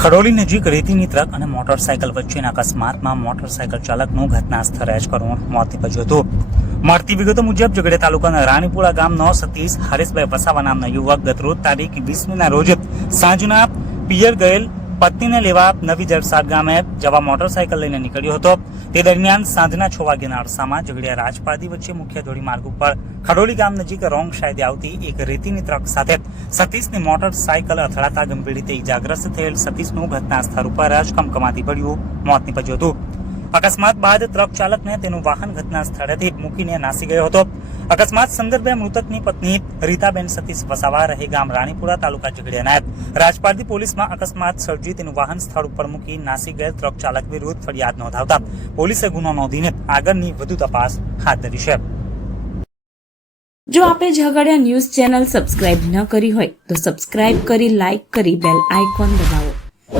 ખડોલી નજીક રેતીની ટ્રક અને મોટરસાયકલ વચ્ચેના અકસ્માતમાં મોટરસાયકલ ચાલકનું ઘટના સ્થળે જ કરુણ મોત નીપજ્યું હતું. મળતી વિગતો મુજબ ઝઘડિયા તાલુકાના રાણીપુરા ગામનો સતીશ હરેશભાઈ વસાવા નામના યુવક ગત રોજ તારીખ વીસમીના રોજ સાંજના પિયર ગયેલ પત્નીને લેવા નવી જરસાદ ગામે જવા મોટરસાયકલ લઈને નીકળ્યો હતો. તે દરમિયાન સાંજના છ વાગ્યાના અરસામાં ઝઘડિયા રાજપાદી વચ્ચે મુખ્ય ધોરીમાર્ગ ઉપર ખડોલી ગામ નજીક રોંગ સાઈડે આવતી એક રેતીની ટ્રક સાથે સતીશની મોટરસાયકલ અથડાતા ગંભીર રીતે ઇજાગ્રસ્ત થયેલ સતીશનું ઘટના સ્થળ ઉપર જ કમકમાતી પડ્યું. મોત નીપજ્યું હતું. અકસ્માત બાદ ટ્રક ચાલકને તેનું વાહન ઘટના સ્થળેથી મૂકીને નાસી ગયો હતો. અકસ્માત સંદર્ભે મૃતકની પત્ની રીતાબેન સતીશ વસાવા રહે ગામ રાણીપુરા તાલુકા ઝઘડિયા નાયબ. પોલીસમાં અકસ્માત સર્જી તેનું વાહન સ્થળ ઉપર મૂકી નાસી ગયેલ ટ્રક ચાલક વિરુદ્ધ ફરિયાદ નોંધાવતા પોલીસે ગુનો નોંધીને આગળની વધુ તપાસ હાથ ધરી છે. જો આપે ઝઘડિયા ન્યૂઝ ચેનલ સબસ્ક્રાઇબ ન કરી હોય તો સબસ્ક્રાઇબ કરી, લાઇક કરી, બેલ આઇકોન દબાવો.